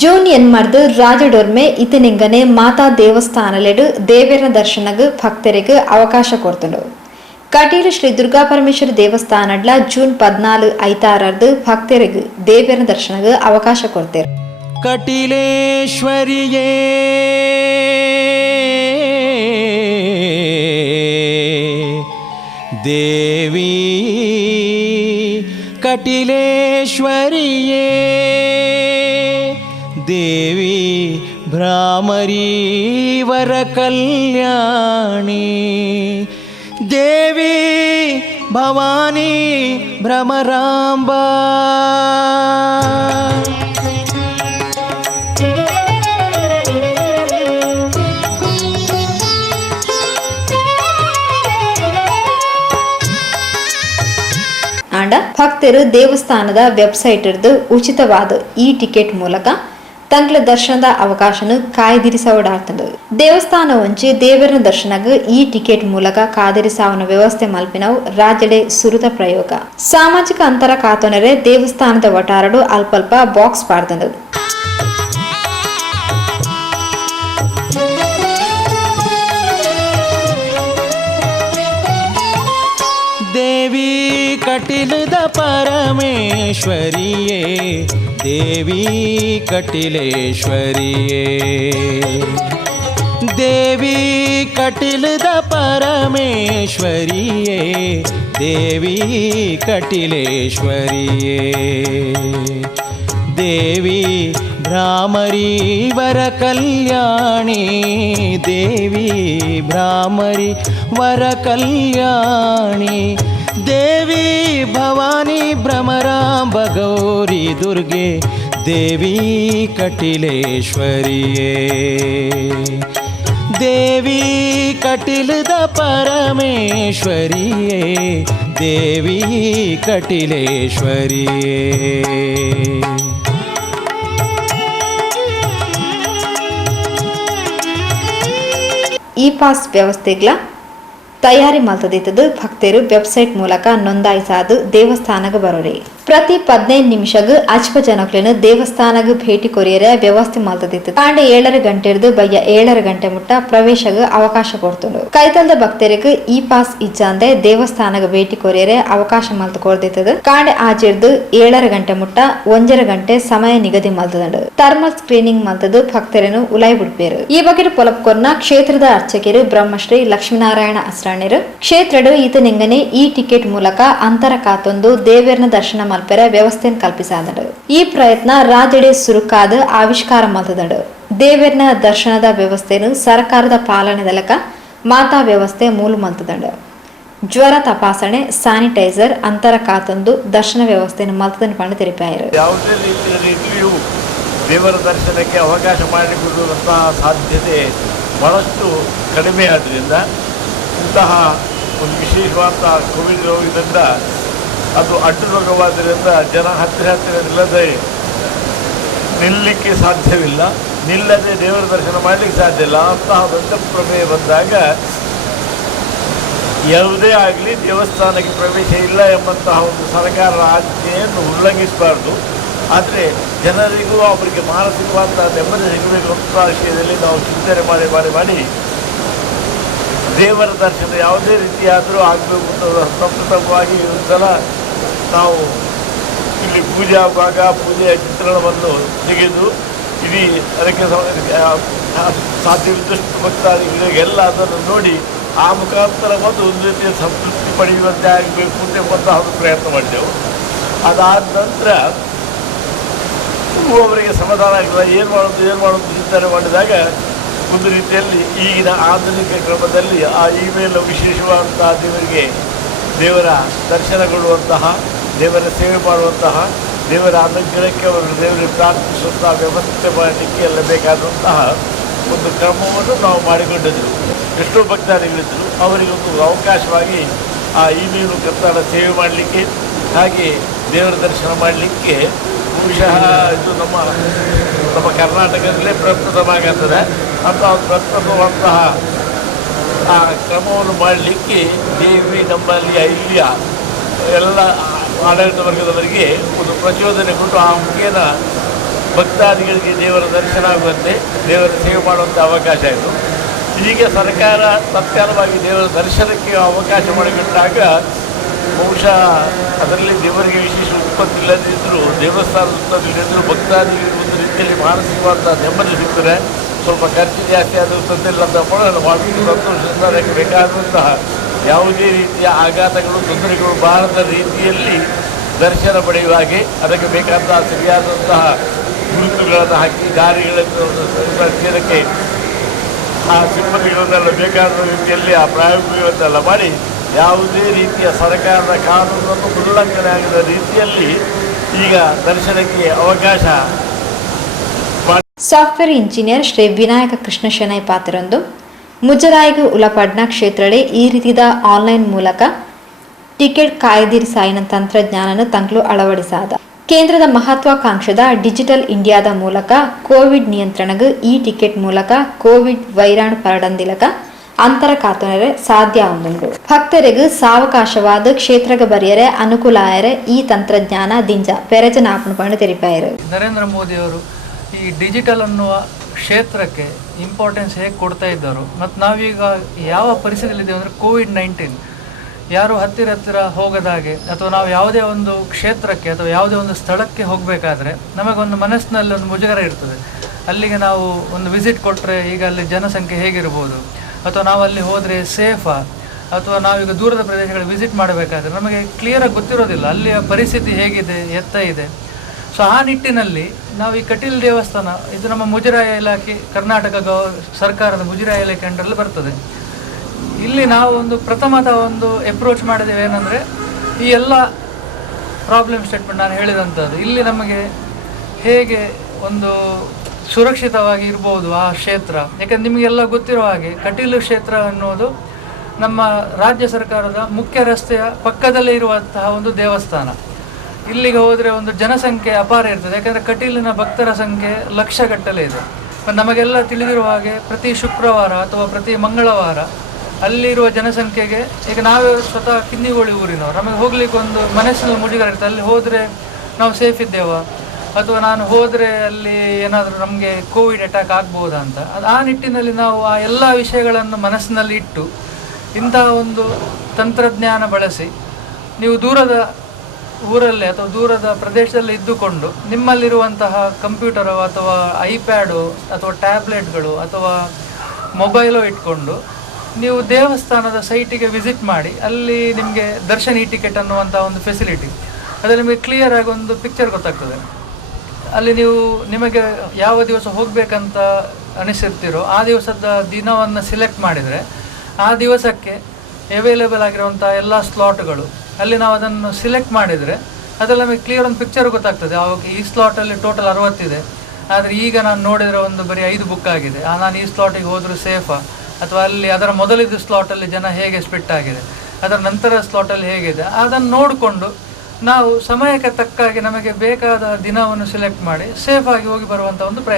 June ಎನ್ಮಾರ್ದು ರಾಜಡೋರ್ಮೆ ಇತನಿಂಗನೆ ಮಾತಾ ದೇವಸ್ಥಾನಲೆಡು ದೇವರ ದರ್ಶನಗ್ ಭಕ್ತರಿಗೆ ಅವಕಾಶ ಕೊಡ್ತಂಡು. ಕಟೀಲು ಶ್ರೀ ದುರ್ಗಾ ಪರಮೇಶ್ವರಿ ದೇವಸ್ಥಾನಡ್ಲ ಜೂನ್ 14 ಐತಾರರ್ದು ಭಕ್ತರಿಗೆ ದೇವರ ದರ್ಶನಗ್ ಅವಕಾಶ ಕೊಡ್ತೇರು. ಕಟೀಲೇಶ್ವರಿಯೇ ದೇವಿ ಕಟೀಲೇಶ್ವರಿಯೇ ದೇವಿ ಭ್ರಾಮರಿ ವರ ಕಲ್ಯಾಣಿ ದೇವಿ ಭವಾನಿ ಭ್ರಮರಾಂಬಾ ಭಕ್ತರು ದೇವಸ್ಥಾನದ ವೆಬ್ಸೈಟ್ ಇರ್ದು ಉಚಿತವಾದ ಈ ಟಿಕೆಟ್ ಮೂಲಕ ತಂಗ್ಲ ದರ್ಶನದ ಅವಕಾಶನ ಕಾಯ್ದಿರಿಸೋಡಾಗ್ತದೆ. ದೇವಸ್ಥಾನ ಒಂಚಿ ದೇವರ ದರ್ಶನಗ ಈ ಟಿಕೆಟ್ ಮೂಲಕ ಕಾದಿರಿಸಾವನ ವ್ಯವಸ್ಥೆ ಮಲ್ಪಿನವು ರಾಜ್ಯಡೆ ಸುರುತ ಪ್ರಯೋಗ. ಸಾಮಾಜಿಕ ಅಂತರ ಕಾತೊನರೆ ದೇವಸ್ಥಾನದ ಒಟಾರಡು ಅಲ್ಪಲ್ಪ ಬಾಕ್ಸ್ ಪಾಡ್ತಂದು. ದೇವಿ ಕಟೀಲದ ಪರಮೇಶ್ವರಿಯೇ ದೇವಿ ಕಟೀಲೇಶ್ವರಿಯೇ ದೇವಿ ಕಟೀಲದ ಪರಮೇಶ್ವರಿಯೇ ದೇವಿ ಕಟೀಲೇಶ್ವರಿಯೇ ದೇವಿ ಭ್ರಾಮರಿ ವರ ಕಲ್ಯಾಣಿ ದೇವಿ ಭ್ರಾಮರಿ ವರ ಕಲ್ಯಾಣಿ ದೇವಿ ಭವಾನಿ ಭ್ರಮರಾಂಬ ಗೌರಿ ದುರ್ಗೆ ದೇವಿ ಕಟೀಲೇಶ್ವರಿಯೇ ದೇವಿ ಕಟೀಲದ ಪರಮೇಶ್ವರಿಯೇ ದೇವಿ ಕಟೀಲೇಶ್ವರಿಯೇ. ಇ ಪಾಸ್ ವ್ಯವಸ್ಥೆಗಳ ತಯಾರಿ ಮಲ್ತದಿತ್ತದು ಭಕ್ತರು ವೆಬ್ಸೈಟ್ ಮೂಲಕ ನೋಂದಾಯಿಸಾದು ದೇವಸ್ಥಾನಕ್ಕೆ ಬರೋರಿ. ಪ್ರತಿ 15 ನಿಮಿಷಗ್ ಅಚ್ಪ ಜನಕ್ಲೇನು ದೇವಸ್ಥಾನಕ್ಕೆ ಭೇಟಿ ಕೊರಿಯರೆ ವ್ಯವಸ್ಥೆ ಮಲ್ತದಿತ್ತು. ಕಾಂಡೆ 7 ಗಂಟೆ ಇರ್ದು ಬಯ್ಯ 7 ಗಂಟೆ ಮುಟ್ಟ ಪ್ರವೇಶಗ್ ಅವಕಾಶ ಕೊಡ್ತುಂಡು. ಕೈತಲ್ದ ಭಕ್ತರಿಗೆ ಇ ಪಾಸ್ ಇಜ್ಜಾಂದೆ ದೇವಸ್ಥಾನಕ್ಕೆ ಭೇಟಿ ಕೊರಿಯರೆ ಅವಕಾಶ ಮಲ್ತು ಕೊಡ್ದಿತ್ತದು. ಕಾಂಡೆ ಆಚಿರ್ದು 7 ಗಂಟೆ ಮುಟ್ಟ 1 ಗಂಟೆ ಸಮಯ ನಿಗದಿ ಮಲ್ತದಂಡು. ಥರ್ಮಲ್ ಸ್ಕ್ರೀನಿಂಗ್ ಮಲ್ತದು ಭಕ್ತರನ್ನು ಉಲಾಯ್ ಬಿಡ್ಪೇರು. ಈ ಬಗ್ಗೆ ಪೊಲಪ್ಕೊರ್ನ ಕ್ಷೇತ್ರದ ಅರ್ಚಕರು ಬ್ರಹ್ಮಶ್ರೀ ಲಕ್ಷ್ಮೀನಾರಾಯಣ ಅಸ್ರಾಣಿರು ಕ್ಷೇತ್ರಡು ಈತನಿಂಗನೆ ಈ ಟಿಕೆಟ್ ಮೂಲಕ ಅಂತರ ಕಾತೊಂದು ದೇವರನ ದರ್ಶನ ಮಲ್ಪೆರ ವ್ಯವಸ್ಥೆ ಕಲ್ಪಿಸಾದಡು. ಈ ಪ್ರಯತ್ನ ರಾಜ್ಯಡೆ ಸುರುಕಾದ ಆವಿಷ್ಕಾರ ಮಲ್ತದಡು. ದೇವರನ ದರ್ಶನದ ವ್ಯವಸ್ಥೆಯನ್ನು ಸರ್ಕಾರದ ಪಾಲನೆದಲಕ ಮಾತಾ ವ್ಯವಸ್ಥೆ ಮೂಲ ಮಲ್ತದಂಡು. ಜ್ವರ ತಪಾಸಣೆ ಸ್ಯಾನಿಟೈಸರ್ ಅಂತರ ಕಾತೊಂದು ದರ್ಶನ ವ್ಯವಸ್ಥೆಯನ್ನು ಮಲ್ತದನ್ನು ಪಂಡು ತಿಳಿಪಾಯರು. ಯಾವುದೇ ರೀತಿಯಲ್ಲಿಯೂ ದೇವರ ದರ್ಶನಕ್ಕೆ ಅವಕಾಶ ಮಾಡಿಕೊಡುವಂತಹ ಸಾಧ್ಯತೆ ಬಹಳಷ್ಟು ಕಡಿಮೆ ಆದ್ದರಿಂದ ಇಂತಹ ಒಂದು ವಿಶೇಷವಾದ ಕೋವಿಡ್ ರೋಗದಿಂದ ಅದು ಅಡ್ಡು ರೋಗವಾದ್ದರಿಂದ ಜನ ಹತ್ತಿರ ನಿಲ್ಲದೆ ನಿಲ್ಲಲಿಕ್ಕೆ ಸಾಧ್ಯವಿಲ್ಲ, ನಿಲ್ಲದೆ ದೇವರ ದರ್ಶನ ಮಾಡಲಿಕ್ಕೆ ಸಾಧ್ಯ ಇಲ್ಲ. ಅಂತಹ ದೊಡ್ಡ ಪ್ರಮೇಯ ಬಂದಾಗ ಯಾವುದೇ ಆಗಲಿ ದೇವಸ್ಥಾನಕ್ಕೆ ಪ್ರವೇಶ ಇಲ್ಲ ಎಂಬಂತಹ ಒಂದು ಸರ್ಕಾರದ ಆಜ್ಞೆಯನ್ನು ಉಲ್ಲಂಘಿಸಬಾರ್ದು. ಆದರೆ ಜನರಿಗೂ ಅವರಿಗೆ ಮಾನಸಿಕವಾದ ನೆಮ್ಮದಿ ಸಿಗಬೇಕು ಅಂತ ವಿಷಯದಲ್ಲಿ ನಾವು ಚಿಂತನೆ ಮಾಡಿ ದೇವರ ದರ್ಶನ ಯಾವುದೇ ರೀತಿಯಾದರೂ ಆಗಬೇಕು ಅಂತ ಸಂಸ್ಕೃತವಾಗಿ ಒಂದು ಸಲ ನಾವು ಇಲ್ಲಿ ಪೂಜೆ ಆಗುವಾಗ ಪೂಜೆಯ ಚಿತ್ರಣವನ್ನು ತೆಗೆದು ಇಡೀ ಅದಕ್ಕೆ ಸಾಧ್ಯವಿದ್ದಷ್ಟು ಭಕ್ತಾದಿಗಳಿಗೆಲ್ಲ ಅದನ್ನು ನೋಡಿ ಆ ಮುಖಾಂತರ ಒಂದು ರೀತಿಯ ಸಂತೃಪ್ತಿ ಪಡೆಯುವಂತೆ ಆಗಬೇಕು ಎಂಬಂತಹ ಒಂದು ಪ್ರಯತ್ನ ಮಾಡಿದೆವು. ಅದಾದ ನಂತರ ಅವರಿಗೆ ಸಮಾಧಾನ ಆಗಿಲ್ಲ, ಏನು ಮಾಡೋದು ಚಿಂತನೆ ಮಾಡಿದಾಗ ಒಂದು ರೀತಿಯಲ್ಲಿ ಈಗಿನ ಆಧುನಿಕ ಕ್ರಮದಲ್ಲಿ ಆ ಇಮೇಲ್ ವಿಶೇಷವಾದಂತಹ ದೇವರ ದರ್ಶನ ಕೊಡುವಂತಹ, ದೇವರ ಸೇವೆ ಮಾಡುವಂತಹ, ದೇವರ ಅನುಗ್ರಹಕ್ಕೆ ಅವರು ದೇವರಿಗೆ ಪ್ರಾರ್ಥಿಸುವಂತಹ ವ್ಯವಸ್ಥೆ ಮಾಡಲಿಕ್ಕೆ ಎಲ್ಲ ಬೇಕಾದಂತಹ ಒಂದು ಕ್ರಮವನ್ನು ನಾವು ಮಾಡಿಕೊಂಡಿದ್ದರು. ಎಷ್ಟೋ ಭಕ್ತಾದಿಗಳಿದ್ದರು, ಅವರಿಗೊಂದು ಅವಕಾಶವಾಗಿ ಆ ಇಮೇಲ್ ಮುಖಾಂತರ ಸೇವೆ ಮಾಡಲಿಕ್ಕೆ ಹಾಗೆ ದೇವರ ದರ್ಶನ ಮಾಡಲಿಕ್ಕೆ ಬಹುಶಃ ಇದು ನಮ್ಮ ಕರ್ನಾಟಕದಲ್ಲೇ ಪ್ರಪ್ರಥಮವಾಗುತ್ತದೆ ಅಂತ ಪ್ರಪ್ರಥಮವಂತಹ ಆ ಕ್ರಮವನ್ನು ಮಾಡಲಿಕ್ಕೆ ದೇವಿ ನಮ್ಮಲ್ಲಿ ಇಲ್ಲಿಯ ಎಲ್ಲ ಆಡಳಿತ ವರ್ಗದವರಿಗೆ ಒಂದು ಪ್ರಚೋದನೆ ಕೊಟ್ಟು ಆ ಮುಖೇನ ಭಕ್ತಾದಿಗಳಿಗೆ ದೇವರ ದರ್ಶನ ಆಗುವಂತೆ ದೇವರ ಸೇವೆ ಮಾಡುವಂಥ ಅವಕಾಶ ಆಯಿತು. ಈಗ ಸರ್ಕಾರ ತತ್ಕಾಲವಾಗಿ ದೇವರ ದರ್ಶನಕ್ಕೆ ಅವಕಾಶ ಮಾಡಿಕೊಟ್ಟಾಗ ಬಹುಶಃ ಅದರಲ್ಲಿ ದೇವರಿಗೆ ವಿಶೇಷ ಉತ್ಪತ್ತಿಲ್ಲದಿದ್ದರೂ ದೇವಸ್ಥಾನದ ಉತ್ಪತ್ತಿಲ್ಲದಿದ್ದರೂ ಭಕ್ತಾದಿಗಳಿಗೆ ಒಂದು ರೀತಿಯಲ್ಲಿ ಮಾನಸಿಕವಾದ ನೆಮ್ಮದಿ ಸಿಗ್ತದೆ. ಸ್ವಲ್ಪ ಖರ್ಚು ಜಾಸ್ತಿ ಆದರೂ ತೊಂದರೆ ಅಂತ ಮಾಡಬೇಕು. ಸಂತೋಷದಿಂದ ಅದಕ್ಕೆ ಬೇಕಾದಂತಹ ಯಾವುದೇ ರೀತಿಯ ಆಘಾತಗಳು ತೊಂದರೆಗಳು ಬಾರದ ರೀತಿಯಲ್ಲಿ ದರ್ಶನ ಪಡೆಯುವ ಹಾಗೆ ಅದಕ್ಕೆ ಬೇಕಾದಂತಹ ಸರಿಯಾದಂತಹ ಗುರುತುಗಳನ್ನು ಹಾಕಿ ದಾರಿಗಳನ್ನು ಸೇರಕ್ಕೆ ಆ ಸಿಬ್ಬಂದಿಗಳನ್ನೆಲ್ಲ ಬೇಕಾದ ರೀತಿಯಲ್ಲಿ ಆ ಪ್ರಾಯೋಗಿಕವನ್ನೆಲ್ಲ ಮಾಡಿ ಯಾವುದೇ ರೀತಿಯ ಸರ್ಕಾರದ ಕಾನೂನನ್ನು ಉಲ್ಲಂಘನೆ ಆಗದ ರೀತಿಯಲ್ಲಿ ಈಗ ದರ್ಶನಕ್ಕೆ ಅವಕಾಶ. ಸಾಫ್ಟ್ವೇರ್ ಇಂಜಿನಿಯರ್ ಶ್ರೀ ವಿನಾಯಕ ಕೃಷ್ಣ ಶೆಣೈ ಪಾತ್ರರೊಂದು ಮುಜರಾಯಿಗೆ ಉಲಪಡ್ನ ಕ್ಷೇತ್ರಡೆ ಈ ರೀತಿಯ ಆನ್ಲೈನ್ ಮೂಲಕ ಟಿಕೆಟ್ ಕಾಯ್ದಿರಿ ಸಾಯಿನ ತಂತ್ರಜ್ಞಾನನ ತಂಗ್ಲು ಅಳವಡಿಸಾದ ಕೇಂದ್ರದ ಮಹತ್ವಾಕಾಂಕ್ಷದ ಡಿಜಿಟಲ್ ಇಂಡಿಯಾದ ಮೂಲಕ ಕೋವಿಡ್ ನಿಯಂತ್ರಣಗೂ ಈ ಟಿಕೆಟ್ ಮೂಲಕ ಕೋವಿಡ್ ವೈರಾಣು ಪರಡಂದಿಲಕ ಅಂತರ ಕಾತುನರೆ ಸಾಧ್ಯ ಒಂದುಂಡು. ಭಕ್ತರಿಗೂ ಸಾವಕಾಶವಾದ ಕ್ಷೇತ್ರಗ ಬರೆಯರೆ ಅನುಕೂಲ ಆಯರೆ ಈ ತಂತ್ರಜ್ಞಾನ ದಿಂಜ ಪೆರಜನ ಆಪಣಪಂಡು ತೆರಿಪಾಯರು. ನರೇಂದ್ರ ಮೋದಿ ಅವರು ಈ ಡಿಜಿಟಲ್ ಅನ್ನುವ ಕ್ಷೇತ್ರಕ್ಕೆ ಇಂಪಾರ್ಟೆನ್ಸ್ ಹೇಗೆ ಕೊಡ್ತಾ ಇದ್ದರು ಮತ್ತು ನಾವೀಗ ಯಾವ ಪರಿಸ್ಥಿತಿಯಲ್ಲಿದ್ದೇವೆ ಅಂದರೆ ಕೋವಿಡ್-19 ಯಾರು ಹತ್ತಿರ ಹೋಗದಾಗೆ ಅಥವಾ ನಾವು ಯಾವುದೇ ಒಂದು ಕ್ಷೇತ್ರಕ್ಕೆ ಅಥವಾ ಯಾವುದೇ ಒಂದು ಸ್ಥಳಕ್ಕೆ ಹೋಗಬೇಕಾದ್ರೆ ನಮಗೊಂದು ಮನಸ್ಸಿನಲ್ಲಿ ಒಂದು ಮುಜುಗರ ಇರ್ತದೆ. ಅಲ್ಲಿಗೆ ನಾವು ಒಂದು ವಿಸಿಟ್ ಕೊಟ್ಟರೆ ಈಗ ಅಲ್ಲಿ ಜನಸಂಖ್ಯೆ ಹೇಗಿರ್ಬೋದು, ಅಥವಾ ನಾವು ಅಲ್ಲಿ ಹೋದರೆ ಸೇಫಾ, ಅಥವಾ ನಾವೀಗ ದೂರದ ಪ್ರದೇಶಗಳಿಗೆ ವಿಸಿಟ್ ಮಾಡಬೇಕಾದ್ರೆ ನಮಗೆ ಕ್ಲಿಯರಾಗಿ ಗೊತ್ತಿರೋದಿಲ್ಲ ಅಲ್ಲಿಯ ಪರಿಸ್ಥಿತಿ ಹೇಗಿದೆ, ಎತ್ತ ಇದೆ. ಸೊ ಆ ನಿಟ್ಟಿನಲ್ಲಿ ನಾವು ಈ ಕಟೀಲ್ ದೇವಸ್ಥಾನ ಇದು ನಮ್ಮ ಮುಜರಾಯಿ ಇಲಾಖೆ, ಕರ್ನಾಟಕ ಸರ್ಕಾರದ ಮುಜರಾಯಿ ಇಲಾಖೆ ಅಂಡರಲ್ಲಿ ಬರ್ತದೆ. ಇಲ್ಲಿ ನಾವು ಒಂದು ಪ್ರಥಮದ ಒಂದು ಅಪ್ರೋಚ್ ಮಾಡಿದ್ದೇವೆ ಏನಂದರೆ ಈ ಎಲ್ಲ ಪ್ರಾಬ್ಲಮ್ ಸ್ಟೇಟ್ಮೆಂಟ್ ನಾನು ಹೇಳಿದಂಥದ್ದು ಇಲ್ಲಿ ನಮಗೆ ಹೇಗೆ ಒಂದು ಸುರಕ್ಷಿತವಾಗಿ ಇರ್ಬೋದು ಆ ಕ್ಷೇತ್ರ. ಯಾಕಂದರೆ ನಿಮಗೆಲ್ಲ ಗೊತ್ತಿರೋ ಹಾಗೆ ಕಟೀಲು ಕ್ಷೇತ್ರ ಅನ್ನೋದು ನಮ್ಮ ರಾಜ್ಯ ಸರ್ಕಾರದ ಮುಖ್ಯ ರಸ್ತೆಯ ಪಕ್ಕದಲ್ಲೇ ಇರುವಂತಹ ಒಂದು ದೇವಸ್ಥಾನ. ಇಲ್ಲಿಗೆ ಹೋದರೆ ಒಂದು ಜನಸಂಖ್ಯೆ ಅಪಾರ ಇರ್ತದೆ. ಯಾಕಂದರೆ ಕಟೀಲಿನ ಭಕ್ತರ ಸಂಖ್ಯೆ ಲಕ್ಷಗಟ್ಟಲೆ ಇದೆ. ನಮಗೆಲ್ಲ ತಿಳಿದಿರುವ ಹಾಗೆ ಪ್ರತಿ ಶುಕ್ರವಾರ ಅಥವಾ ಪ್ರತಿ ಮಂಗಳವಾರ ಅಲ್ಲಿರುವ ಜನಸಂಖ್ಯೆಗೆ ಈಗ ನಾವೇ ಸ್ವತಃ ಕಿನ್ನಿಗೋಳಿ ಊರಿನವರು, ನಮಗೆ ಹೋಗ್ಲಿಕ್ಕೆ ಒಂದು ಮನಸ್ಸಿನಲ್ಲಿ ಮುಜುಗರ ಇರ್ತದೆ. ಅಲ್ಲಿ ಹೋದರೆ ನಾವು ಸೇಫ್ ಇದ್ದೇವಾ, ಅಥವಾ ನಾನು ಹೋದರೆ ಅಲ್ಲಿ ಏನಾದರೂ ನಮಗೆ ಕೋವಿಡ್ ಅಟ್ಯಾಕ್ ಆಗ್ಬೋದಾ ಅಂತ. ಆ ನಿಟ್ಟಿನಲ್ಲಿ ನಾವು ಆ ಎಲ್ಲ ವಿಷಯಗಳನ್ನು ಮನಸ್ಸಿನಲ್ಲಿ ಇಟ್ಟು ಇಂತಹ ಒಂದು ತಂತ್ರಜ್ಞಾನ ಬಳಸಿ ನೀವು ದೂರದ ಊರಲ್ಲೇ ಅಥವಾ ದೂರದ ಪ್ರದೇಶದಲ್ಲಿ ಇದ್ದುಕೊಂಡು ನಿಮ್ಮಲ್ಲಿರುವಂತಹ ಕಂಪ್ಯೂಟರು ಅಥವಾ ಐಪ್ಯಾಡು ಅಥವಾ ಟ್ಯಾಬ್ಲೆಟ್ಗಳು ಅಥವಾ ಮೊಬೈಲು ಇಟ್ಕೊಂಡು ನೀವು ದೇವಸ್ಥಾನದ ಸೈಟಿಗೆ ವಿಸಿಟ್ ಮಾಡಿ ಅಲ್ಲಿ ನಿಮಗೆ ದರ್ಶನ್ ಟಿಕೆಟ್ ಅನ್ನುವಂಥ ಒಂದು ಫೆಸಿಲಿಟಿ, ಅದರಲ್ಲಿ ನಿಮಗೆ ಕ್ಲಿಯರ್ ಆಗಿ ಒಂದು ಪಿಕ್ಚರ್ ಗೊತ್ತಾಗ್ತದೆ. ಅಲ್ಲಿ ನೀವು ನಿಮಗೆ ಯಾವ ದಿವಸ ಹೋಗಬೇಕಂತ ಅನಿಸಿರ್ತೀರೋ ಆ ದಿವಸದ ದಿನವನ್ನು ಸಿಲೆಕ್ಟ್ ಮಾಡಿದರೆ ಆ ದಿವಸಕ್ಕೆ ಅವೈಲೇಬಲ್ ಆಗಿರುವಂಥ ಎಲ್ಲ ಸ್ಲಾಟ್ಗಳು ಅಲ್ಲಿ ನಾವು ಅದನ್ನು ಸಿಲೆಕ್ಟ್ ಮಾಡಿದರೆ ಅದರಲ್ಲಿ ನಮಗೆ ಕ್ಲಿಯರ್ ಒಂದು ಪಿಕ್ಚರ್ ಗೊತ್ತಾಗ್ತದೆ. ಆವಾಗ ಈ ಸ್ಲಾಟಲ್ಲಿ ಟೋಟಲ್ 60 ಇದೆ, ಆದರೆ ಈಗ ನಾನು ನೋಡಿದರೆ ಒಂದು ಬರೀ 5 ಬುಕ್ ಆಗಿದೆ. ನಾನು ಈ ಸ್ಲಾಟಿಗೆ ಹೋದರೂ ಸೇಫಾ, ಅಥವಾ ಅಲ್ಲಿ ಅದರ ಮೊದಲಿದ್ದ ಸ್ಲಾಟಲ್ಲಿ ಜನ ಹೇಗೆ ಸ್ಪಿಟ್ ಆಗಿದೆ, ಅದರ ನಂತರ ಸ್ಲಾಟಲ್ಲಿ ಹೇಗಿದೆ, ಅದನ್ನು ನೋಡಿಕೊಂಡು ನಾವು ಸಮಯಕ್ಕೆ ತಕ್ಕಾಗಿ ನಮಗೆ ಬೇಕಾದ ದಿನವನ್ನು ಸಿಲೆಕ್ಟ್ ಮಾಡಿ ಸೇಫಾಗಿ ಹೋಗಿ ಬರುವಂಥ ಒಂದು ಪ್ರಯತ್ನ.